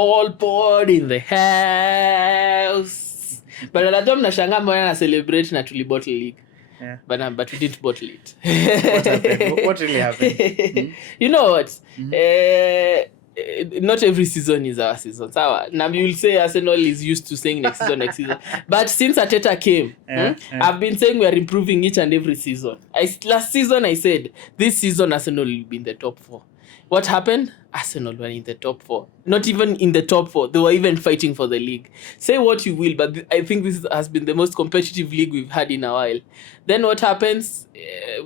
ball pod in the house. But anajua mnashangaa mbona na celebrate na tuli bottle league. Yeah. But we didn't bottle it. What happened? What really happened? You know what? Not every season is our season. So now you will say Arsenal is used to saying next season. But since Arteta came, I've been saying we are improving each and every season. Last season I said this season Arsenal will be in the top 4. What happened? Arsenal were in the top 4. Not even in the top 4. They were even fighting for the league. Say what you will, but I think this has been the most competitive league we've had in a while. Then what happens?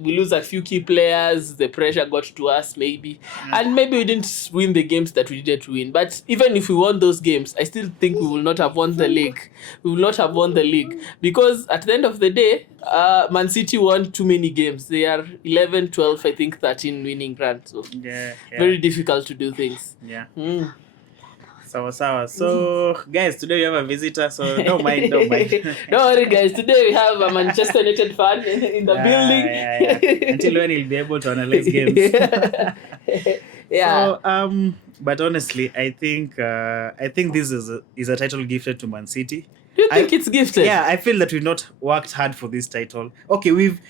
We lose a few key players. The pressure got to us, maybe. And maybe we didn't win the games that we needed to win. But even if we won those games, I still think we will not have won the league. We will not have won the league. Because at the end of the day, Mancity won too many games. They are 11, 12, I think 13 winning run. So very difficult to do things. Yeah. Sawa. So, guys, today we have a visitor, so don't mind. Don't worry, guys. Today we have a Manchester United fan in the building. Yeah. Until when he'll be able to analyze games. Yeah. So, but honestly, I think this is a title gifted to Mancity. Do you think it's gifted? Yeah, I feel that we've not worked hard for this title. Okay, we've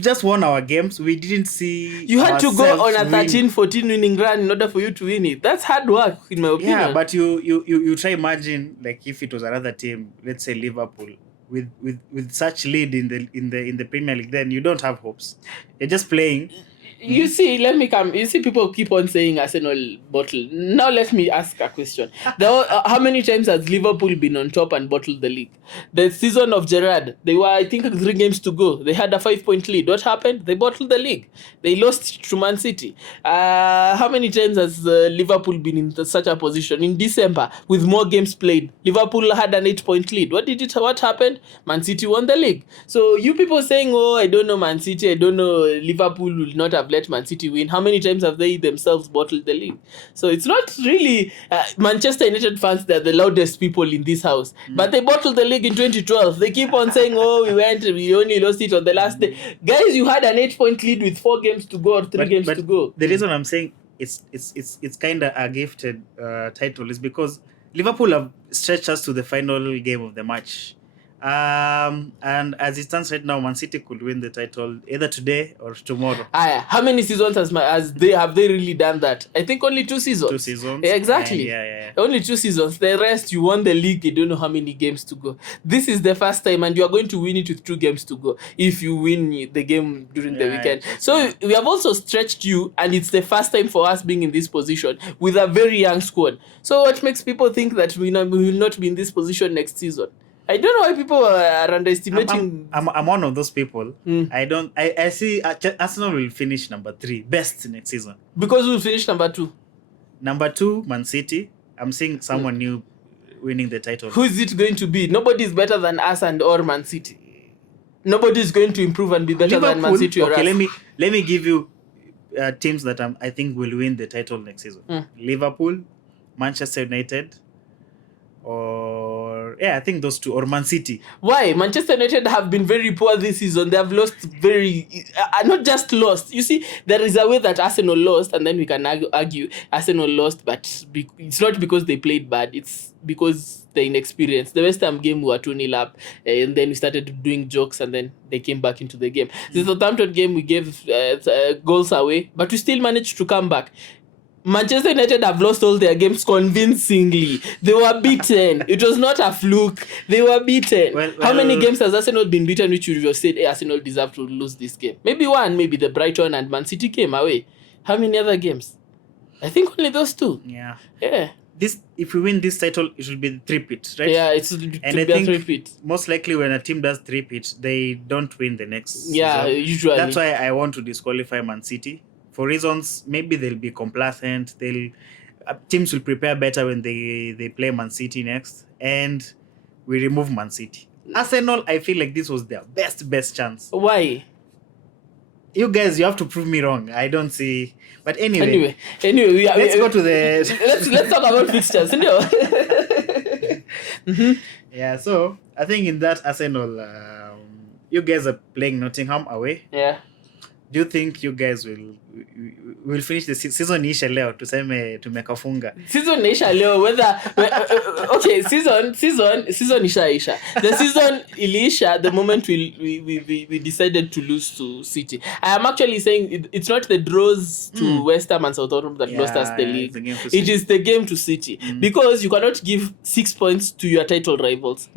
just won our games. We didn't see. You had to go on a 13-14 winning run in order for you to win it. That's hard work, in my opinion. Yeah, but you try imagine, like, if it was another team, let's say Liverpool, with such lead in the Premier League, then you don't have hopes. You're just playing. You see, let me come. You see, people keep on saying Arsenal bottle. Now let me ask a question. How many times has Liverpool been on top and bottled the league? The season of Gerrard, they were, I think, 3 games to go. They had a 5-point lead. What happened? They bottled the league. They lost to Mancity. How many times has Liverpool been in such a position? In December, with more games played, Liverpool had an 8-point lead. What happened? Mancity won the league. So you people saying, oh, I don't know Mancity, I don't know, Liverpool will not have let Mancity win. How many times have they themselves bottled the league? So it's not really Manchester United fans, they're the loudest people in this house. But they bottled the league in 2012. They keep on saying, oh, we only lost it on the last day. Guys, you had an 8-point lead with 4 games to go or 3 games to go. The reason I'm saying it's kind of a gifted title is because Liverpool have stretched us to the final game of the match. And as it stands right now, Man City could win the title either today or tomorrow. How many seasons have they really done that? I think only 2 seasons. 2 seasons. Yeah, exactly. Yeah. Only 2 seasons. The rest, you won the league. You don't know how many games to go. This is the first time, and you are going to win it with 2 games to go if you win the game during the weekend. So we have also stretched you, and it's the first time for us being in this position with a very young squad. So what makes people think that we will not be in this position next season? I don't know why people are underestimating. I'm one of those people. I see Arsenal will finish number 3 best next season. Because we'll finish number 2. Number 2, Man City. I'm seeing someone new winning the title. Who is it going to be? Nobody is better than us and or Man City. Nobody is going to improve and be better than Man City or us. Okay, let me give you teams that I think will win the title next season. Liverpool, Manchester United, I think those 2, or Man City. Why? Manchester United have been very poor this season. They have lost not just lost. You see, there is a way that Arsenal lost, and then we can argue Arsenal lost, but it's not because they played bad. It's because they're inexperienced. The West Ham game we were 2-0 up, and then we started doing jokes, and then they came back into the game. The Southampton game, we gave goals away, but we still managed to come back. Manchester United have lost all their games convincingly. They were beaten. It was not a fluke. They were beaten. Well, how many games has Arsenal been beaten which you have said, Arsenal deserve to lose this game? Maybe one, maybe the Brighton and Man City came away. How many other games? I think only those 2. Yeah. If we win this title, it will be the 3-peat, right? Yeah, it's to be a 3-peat. Most likely when a team does 3-peat, they don't win the next season. Usually. That's why I want to disqualify Man City. For reasons, maybe they'll be complacent. Teams will prepare better when they play Man City next, and we remove Man City. Arsenal, I feel like this was their best chance. Why? You guys, you have to prove me wrong. I don't see. But anyway, let's go to the. let's talk about fixtures. Yeah, so I think in that Arsenal, you guys are playing Nottingham away. Yeah. Do you think you guys will finish the season isha leo tuseme tumekafunga? Season inaisha leo okay, season ishaisha. The season iliisha the moment we decided to lose to City. I am actually saying it's not the draws to West Ham and Southampton that lost us the league. It is the game to City. Because you cannot give 6 points to your title rivals.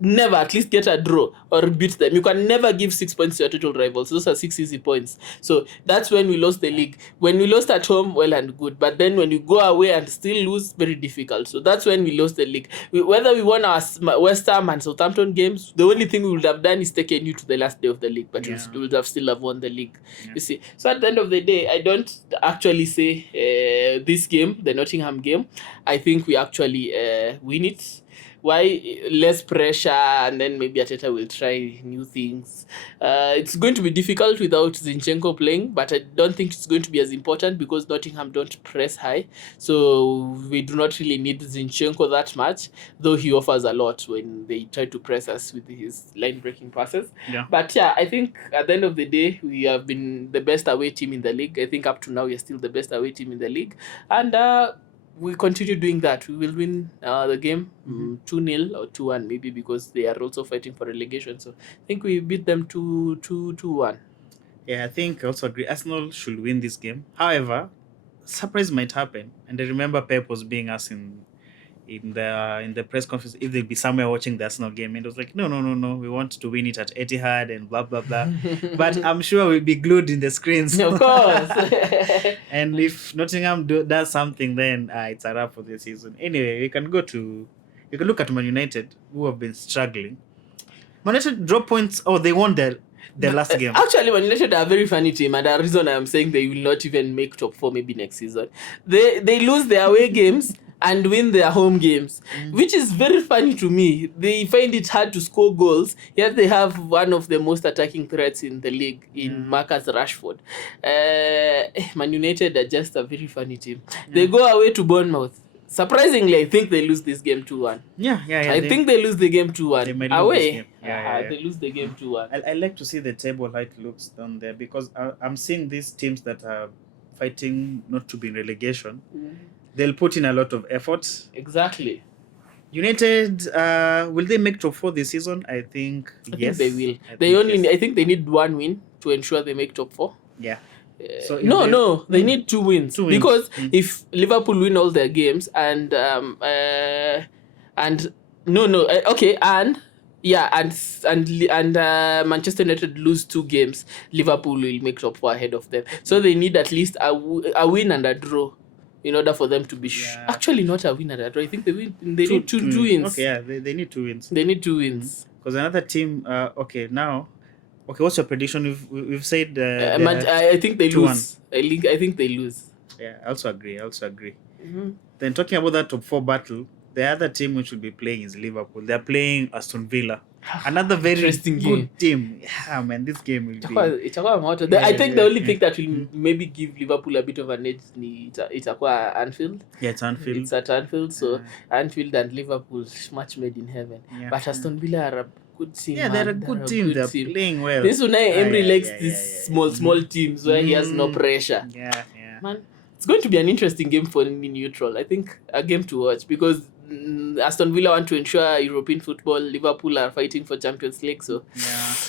Never at least get a draw or beat them. You can never give 6 points to your title rivals. Those are 6 easy points. So that's when we lost the league. When we lost at home, well and good. But then when you go away and still lose, very difficult. So that's when we lost the league. Whether we won our West Ham and Southampton games, the only thing we would have done is taken you to the last day of the league. But we would have still have won the league. You see. So at the end of the day, I don't actually say this game, the Nottingham game, I think we actually win it. Why? Less pressure, and then maybe Arteta will try new things. It's going to be difficult without Zinchenko playing, but I don't think it's going to be as important because Nottingham don't press high. So we do not really need Zinchenko that much, though he offers a lot when they try to press us with his line-breaking passes. Yeah. But yeah, I think at the end of the day, we have been the best away team in the league. I think up to now, we're still the best away team in the league. And we continue doing that. We will win the game 2-0 or 2-1 maybe because they are also fighting for relegation. So I think we beat them 2-1. Yeah, I think I also agree. Arsenal should win this game. However, surprise might happen. And I remember Pep was being asked in the press conference if they'll be somewhere watching the Arsenal game, and it was like, no, we want to win it at Etihad and blah blah blah. But I'm sure we'll be glued in the screens. Of course. And if Nottingham does something, then it's a wrap for the season. Anyway, you can look at Man United, who have been struggling. Man United drop points. Oh, they won their last game. Actually, Man United are a very funny team, and the reason I am saying they will not even make top 4 maybe next season. They lose their away games and win their home games, which is very funny to me. They find it hard to score goals, yet they have one of the most attacking threats in the league in Marcus Rashford. Man United are just a very funny team. They go away to Bournemouth. Surprisingly, I think they lose this game 2-1. Yeah. I think they lose the game 2-1. They might away. Lose this game. They lose the game 2-1. I like to see the table how it looks down there because I'm seeing these teams that are fighting not to be in relegation. They'll put in a lot of effort. Exactly. United, will they make top 4 this season? I think yes. They will. I think they need 1 win to ensure they make top 4. Yeah. So they need 2 wins. Because if Liverpool win all their games and Manchester United lose 2 games, Liverpool will make top 4 ahead of them. So they need at least a win and a draw in order for them to be actually not a win and a draw. I think they need two wins. Okay, yeah, they need 2 wins. They need 2 wins. Because another team, what's your prediction? We've said I think they lose. I think they lose. Yeah, I also agree. Then talking about that top 4 battle, the other team which will be playing is Liverpool. They're playing Aston Villa. Another very interesting good team. Yeah, man, this game will be... I think the only thing that will maybe give Liverpool a bit of an edge is Anfield. Yeah, it's Anfield. It's at Anfield, so Anfield and Liverpool, match made in heaven. Yeah. But Aston Villa are a good team. Yeah, they're a good team. They're playing well. This Unai Emery likes these small teams where he has no pressure. Yeah. Man, it's going to be an interesting game for me neutral. I think a game to watch because Aston Villa want to ensure European football. Liverpool are fighting for Champions League, so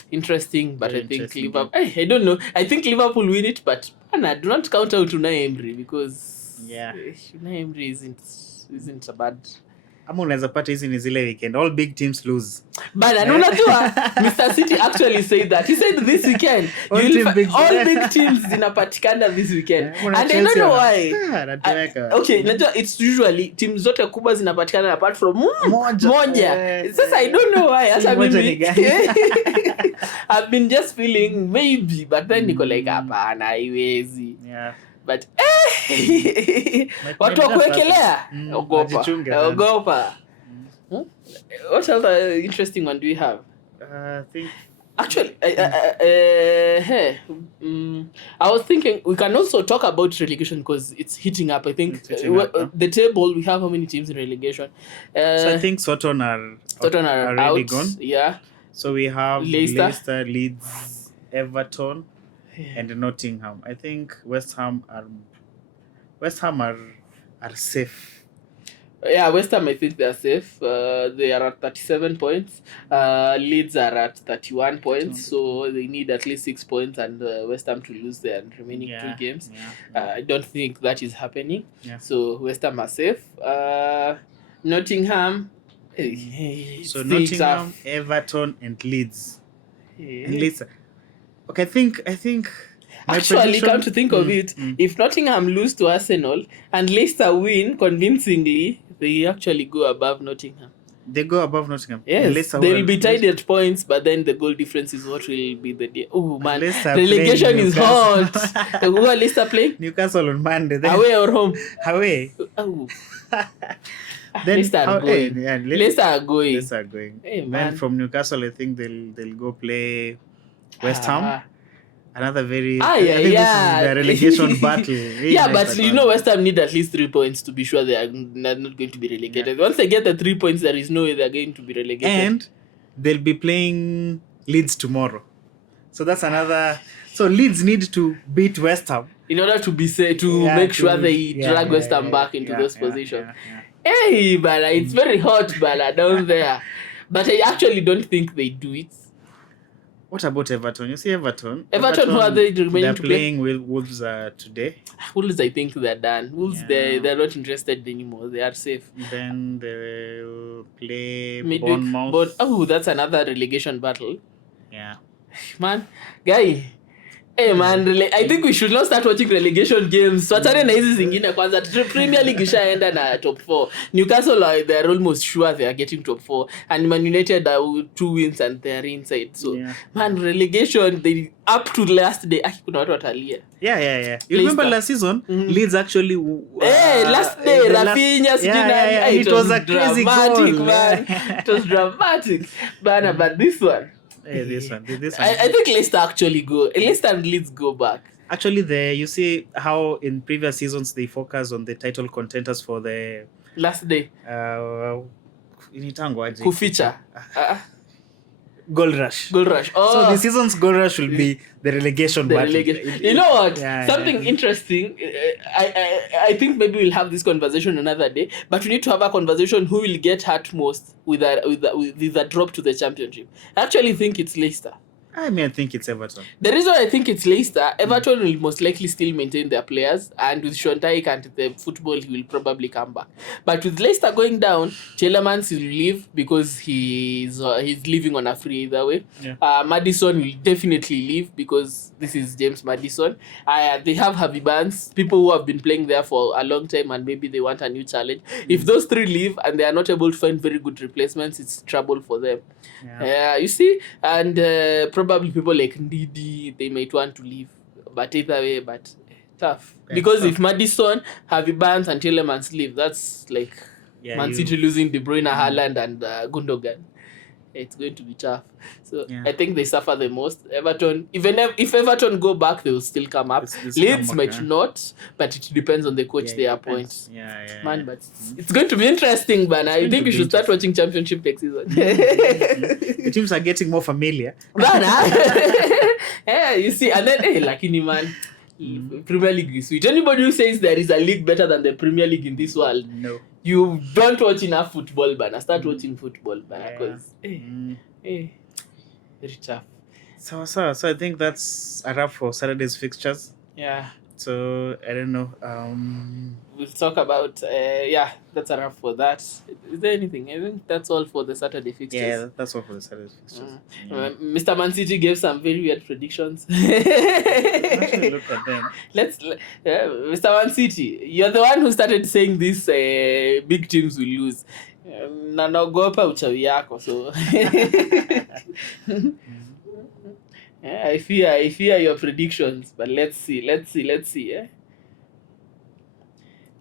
interesting. But I think Liverpool. I don't know. I think Liverpool win it, but do not count out Unai Emery because Unai Emery isn't a bad. Ama unaweza pata hizi ni zile weekend all big teams lose. But unajua Mr. City actually said that. He said this weekend all big teams zinapatikana this weekend. And I don't know why. Okay, najua it's usually teams zote kubwa zinapatikana apart from moja. Sasa I don't know why. Hata mimi I've been just feeling maybe, but then niko like hapana haiwezi. Yeah. But watu wakuwekelea ogopa. What other interesting one do we have? I think actually I was thinking we can also talk about relegation because it's heating up. I think the table, we have how many teams in relegation? So I think Soton are already out. Gone. Yeah. So we have Leicester, Leeds, Everton. and Nottingham. I think West Ham are safe. Yeah, West Ham, I think they're safe. They are at 37 points. Leeds are at 31 points, so they need at least 6 points, and West Ham to lose their remaining 3 games. I don't think that is happening. Yeah. So West Ham are safe. Nottingham. So it's Nottingham, tough. Everton, and Leeds. Yeah. And Leeds. Okay, I think. My Actually, prediction- come to think of it, if Nottingham lose to Arsenal and Leicester win convincingly, they actually go above Nottingham. They go above Nottingham. And Yes, Leicester they will- will be tied at points, but then the goal difference is what will be the deal. Oh man, Leicester relegation playing is Newcastle. hot. Who are Leicester playing? Newcastle on Monday. Then, Away or home? Away. Oh, Then Leicester are going. Leicester are going. Leicester are going. Hey, Then man. from Newcastle, I think they'll go play West Ham. Ah. Another very. Ah, I yeah, think this is yeah. the relegation battle. Very Yeah, nice but battle. you know West Ham need at least 3 points to be sure they are not going to be relegated. Once they get the 3 points, there is no way they're going to be relegated. And they'll be playing Leeds tomorrow. So that's another. So Leeds need to beat West Ham in order to be safe, to Yeah, make to- sure they yeah, drag yeah, West Ham yeah, back into yeah, those yeah, positions. yeah. Hey, Bala, it's very hot, Bala, down there. But I actually don't think they do it. What about Everton? You see Everton? Everton, who are they remaining They're to play? playing with Wolves today. Wolves, I think they're done. Wolves, Yeah. they're not interested anymore. They are safe. Then they'll play Midweek, Bournemouth. but oh, that's another relegation battle. Yeah. Man, guy. Hey man, I think we should not start watching relegation games. Tuachane na hizi zingine kwanza. Premier League ishaenda na top 4. Newcastle they're almost sure they are getting top 4, and Man United are 2 wins and they are inside. So Yeah. man, relegation they up to last day. Kuna watu watalia. Yeah. You remember last season? Leeds actually. Last day, Rafinha, yeah. It was a crazy dramatic, goal. man. It was dramatic. But this one. This one. I think Leicester actually go. Leicester and Leeds go back. Actually, you see how in previous seasons they focus on the title contenders for the Last day. initangwaje? Kuficha. Goal rush. Goal rush. Oh, So the season's goal rush will be the relegation the battle. relegation. You know what? Yeah, Something yeah. interesting. I think maybe we'll have this conversation another day. But we need to have a conversation who will get hurt most with a drop to the championship. I actually think it's Leicester. I think it's Everton. The reason I think it's Leicester, Everton will most likely still maintain their players, and with Sean Dyche and the football, he will probably come back. But with Leicester going down, Tielemans will leave because he's leaving on a free either way. Yeah. Maddison will definitely leave because this is James Maddison. They have Harvey Barnes, people who have been playing there for a long time, and maybe they want a new challenge. If those 3 leave and they are not able to find very good replacements, it's trouble for them. Yeah. You see, and probably people like Ndidi, they might want to leave, but either way, but tough. Yeah, Because tough. if Maddison, Harvey Barnes, and Tielemans leave, that's like Man City losing De Bruyne, Haaland, and Gundogan. It's going to be tough. So Yeah. I think they suffer the most. Everton, even if Everton go back, they will still come up. They'll still Leeds come back, might yeah. not, but it depends on the coach Yeah, they it appoint. depends. Yeah. Man, but it's going to be interesting, man. I going think to we be should start watching Championship next season. The teams are getting more familiar. Yeah, you see, and then lakini man, Premier League is sweet. Anybody who says there is a league better than the Premier League in this world, No. you don't watch enough football, bana. Start watching football, bana, Yeah. because very tough. So I think that's a wrap for Saturday's fixtures. Yeah, So I don't know. we'll talk about. That's a wrap for that. Is there anything? I think that's all for the Saturday fixtures. Yeah, that's all for the Saturday's fixtures. Yeah. Mr. Mancity gave some very weird predictions. Actually, look at them. Mr. Mancity, you're the one who started saying these big teams will lose. Na naogopa uchawi yako, so I fear your predictions, but let's see.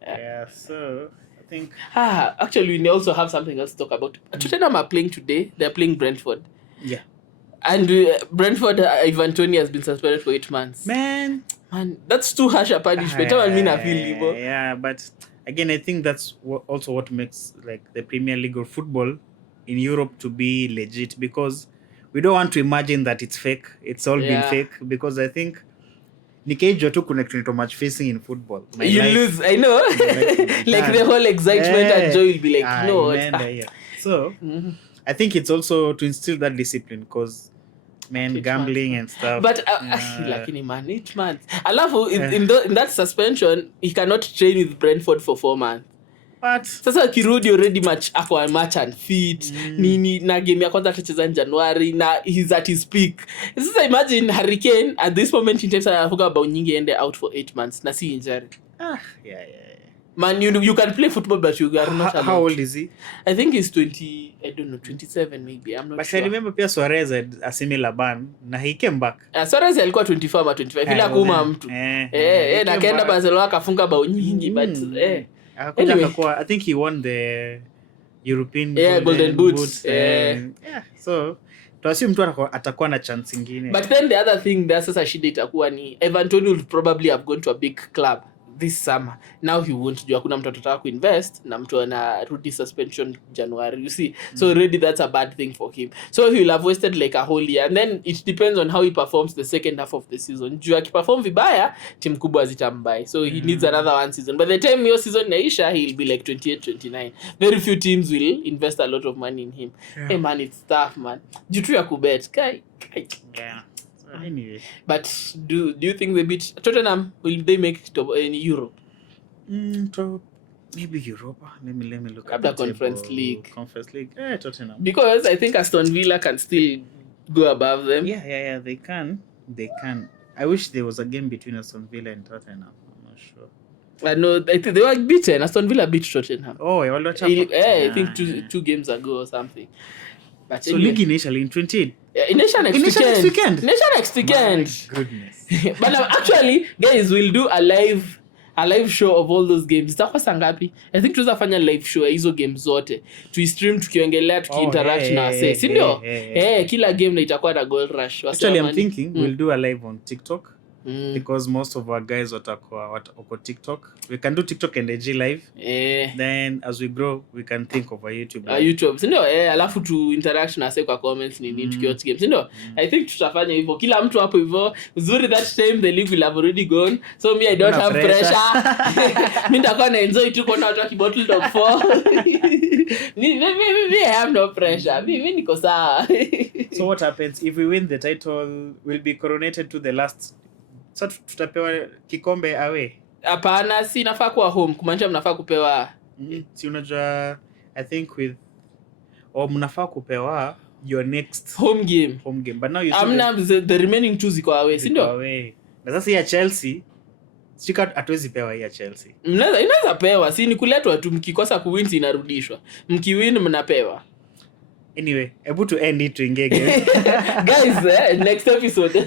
Yeah, so I think Actually, we also have something else to talk about. Tottenham are playing today. They're playing Brentford. yeah. And Brentford, Ivan Toney has been suspended for 8 months. Man, that's too harsh a punishment. I mean, I feel evil. Yeah, but again, I think that's also what makes like the Premier League of football in Europe to be legit, because we don't want to imagine that it's fake. It's all been Yeah. fake, because I think Nikijua tu kuna kitu match facing in football. You lose, I know. Like the whole excitement and joy will be like, no. So, I think it's also to instill that discipline because gambling and stuff. But lakini man, 8 months. Alafu in that suspension, he cannot train with Brentford for 4 months. But sasa akirudi already match and fit nini na game ya kwanza atacheza in January na he's at his peak. Sasa imagine Harry Kane at this moment in time anafuga about nyingi ende out for 8 months na si injury. Yeah. Man, you can play football but you are not allowed. How old is he? I think he's 20, I don't know, 27 maybe. I'm not but sure. But I remember pia Suarez had a similar ban na he came back. Suarez alikuwa 24 ama 25 bila kuuma mtu. Na kaenda Barcelona akafunga bao nyingi but anyway, I think he won the European Golden Boots. So tuassume mtu atakuwa na chance nyingine. But then the other thing that sasa shida itakuwa ni Evan Toney will probably have gone to a big club this summer. Now he won't do. Hakuna mtu atataka kuinvest na mtu ana rudi suspension January, you see. So already that's a bad thing for him. So he will have wasted like a whole year and then it depends on how he performs the second half of the season. Juu akiperform vibaya timu kubwa zitambai. So he needs another one season. By the time your season inaisha he'll be like 28, 29. Very few teams will invest a lot of money in him. Hey man, it's tough man. Juu tu ya kubet. Kai. Yeah. Anyway, but do you think they beat Tottenham? Will they make it in Europe? Maybe Europa. Let me look at the Conference League. Tottenham. Because I think Aston Villa can still go above them. Yeah, they can. I wish there was a game between Aston Villa and Tottenham. I'm not sure. I know. I think they were beaten. Aston Villa beat Tottenham. Oh, I think two games ago or something. But so league initially in 28. Initial next weekend. My goodness. But actually, guys, we'll do a live show of all those games. Itakuwa saa ngapi? I think tutafanya live show ya hizo games zote. Tuistream tukiongelea tukiinteract na wase. Si ndio? Kila game na itakuwa na goal rush. Actually, I'm thinking we'll do a live on TikTok. Because most of our guys wako TikTok. We can do TikTok and AG live. Then as we grow, we can think of a YouTube live. YouTube. Sindio? Alafu tu interact na say kwa comments nini tukiwatch games. Sindio? I think tutafanya hivyo. Kila mtu hapo hivyo. Uzuri that time the league will have already gone. So me I don't have pressure. Mimi nitakuwa na enjoy tu kuona watu bottle top 4. Me I have no pressure. Mimi niko sawa. So what happens if we win the title? We'll be coronated to the last. So tutapewa kikombe away? Hapana, si nafaa kuwa home. Kumaanisha mnafaa kupewa si unajua I think with mnafaa kupewa your next home game. But now you the remaining 2 ziko away, si ndio? Na sasa ya Chelsea sika hatuwezi pewa ya Chelsea. Inaweza pewa, si ni kuletwa tu, mkikosa kuwin inarudishwa. Mkiwin mnapewa. Anyway, able to end it to engage. Guys, next episode.